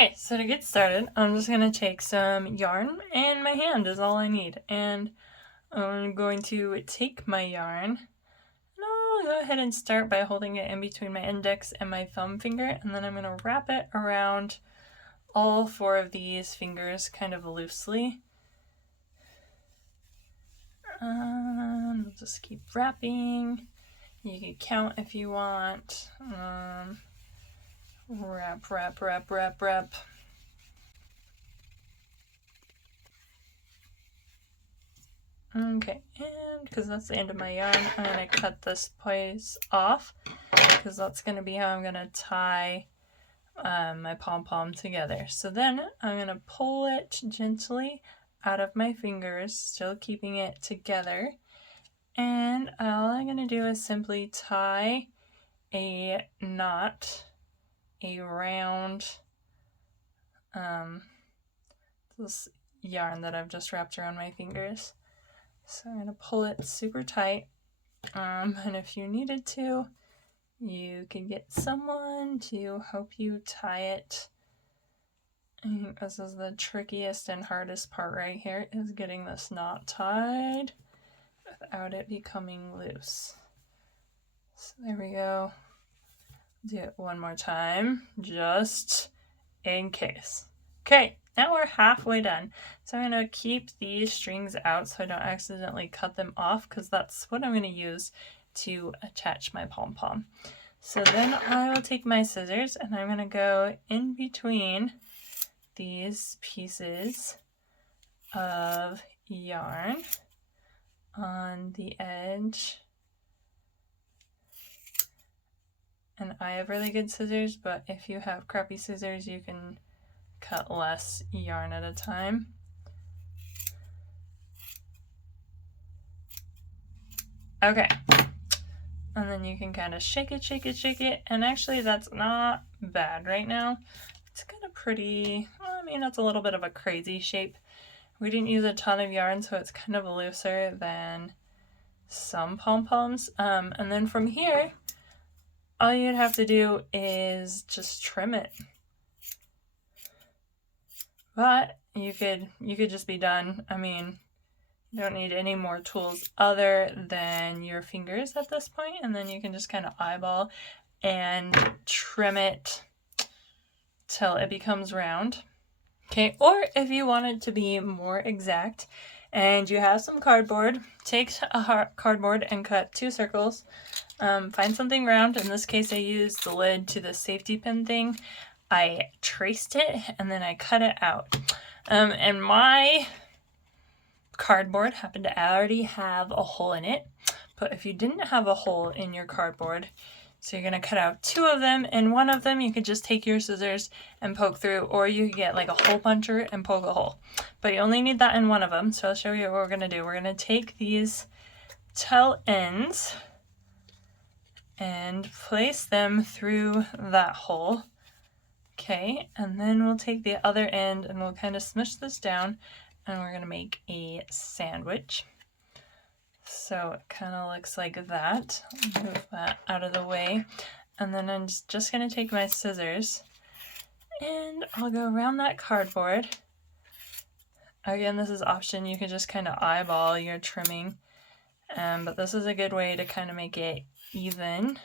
Okay, so to get started, I'm just going to take some yarn, and my hand is all I need. And I'm going to take my yarn, and I'll go ahead and start by holding it in between my index and my thumb finger, and then I'm going to wrap it around all four of these fingers kind of loosely. I'll just keep wrapping. You can count if you want. Wrap, wrap, wrap, wrap, wrap. Okay, and because that's the end of my yarn, I'm going to cut this place off because that's going to be how I'm going to tie my pom-pom together. So then I'm going to pull it gently out of my fingers, still keeping it together. And all I'm going to do is simply tie a knot around this yarn that I've just wrapped around my fingers. So I'm going to pull it super tight, and if you needed to, you could get someone to help you tie it. I think this is the trickiest and hardest part right here, is getting this knot tied without it becoming loose. So there we go. Do it one more time, just in case. Okay, now we're halfway done. So I'm going to keep these strings out so I don't accidentally cut them off, because that's what I'm going to use to attach my pom-pom. So then I will take my scissors and I'm going to go in between these pieces of yarn on the edge. And I have really good scissors, but if you have crappy scissors, you can cut less yarn at a time. Okay, and then you can kind of shake it, shake it, shake it, and actually that's not bad right now. It's kind of pretty, well, I mean, it's a little bit of a crazy shape. We didn't use a ton of yarn, so it's kind of looser than some pom-poms. And then from here, all you'd have to do is just trim it. But you could just be done. I mean, you don't need any more tools other than your fingers at this point, and then you can just kind of eyeball and trim it till it becomes round. Okay, or if you want it to be more exact and you have some cardboard, take a cardboard and cut 2 circles. Find something round. In this case, I used the lid to the safety pin thing. I traced it and then I cut it out. And my cardboard happened to already have a hole in it. But if you didn't have a hole in your cardboard, so you're going to cut out 2 of them, and one of them you could just take your scissors and poke through, or you could get like a hole puncher and poke a hole. But you only need that in one of them, so I'll show you what we're going to do. We're going to take these tail ends and place them through that hole. Okay, and then we'll take the other end and we'll kind of smush this down, and we're going to make a sandwich. So it kind of looks like that. Move that out of the way. And then I'm just going to take my scissors and I'll go around that cardboard. Again, this is option. You can just kind of eyeball your trimming. But this is a good way to kind of make it even.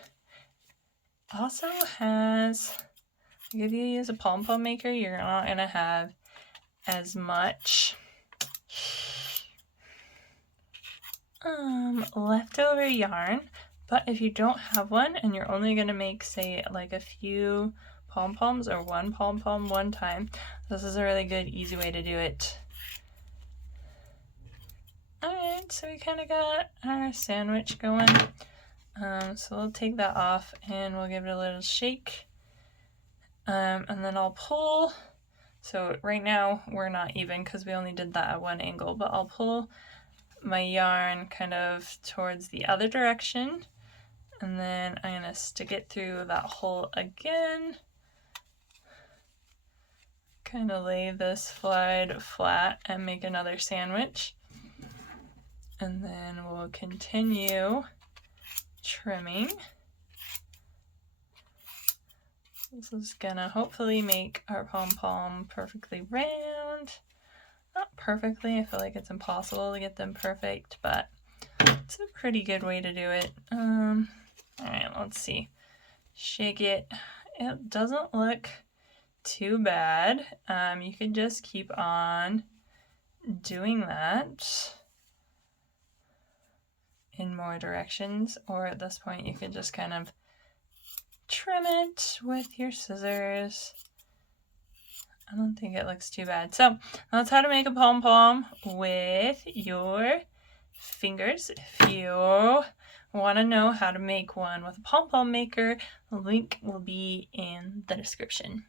Also has, if you use a pom-pom maker, you're not going to have as much leftover yarn, but if you don't have one and you're only going to make, say, like a few pom-poms or one pom-pom one time, this is a really good, easy way to do it. Alright, so we kind of got our sandwich going. So we'll take that off and we'll give it a little shake. And then I'll pull. So right now we're not even because we only did that at one angle, but I'll pull my yarn kind of towards the other direction, and then I'm going to stick it through that hole again. Kind of lay this slide flat and make another sandwich. And then we'll continue trimming This is gonna hopefully make our pom-pom perfectly round. Not perfectly, I feel like it's impossible to get them perfect, but it's a pretty good way to do it. Alright, let's see. Shake it. It doesn't look too bad. You can just keep on doing that in more directions, or at this point you can just kind of trim it with your scissors. I don't think it looks too bad. So that's how to make a pom-pom with your fingers. If you want to know how to make one with a pom-pom maker, the link will be in the description.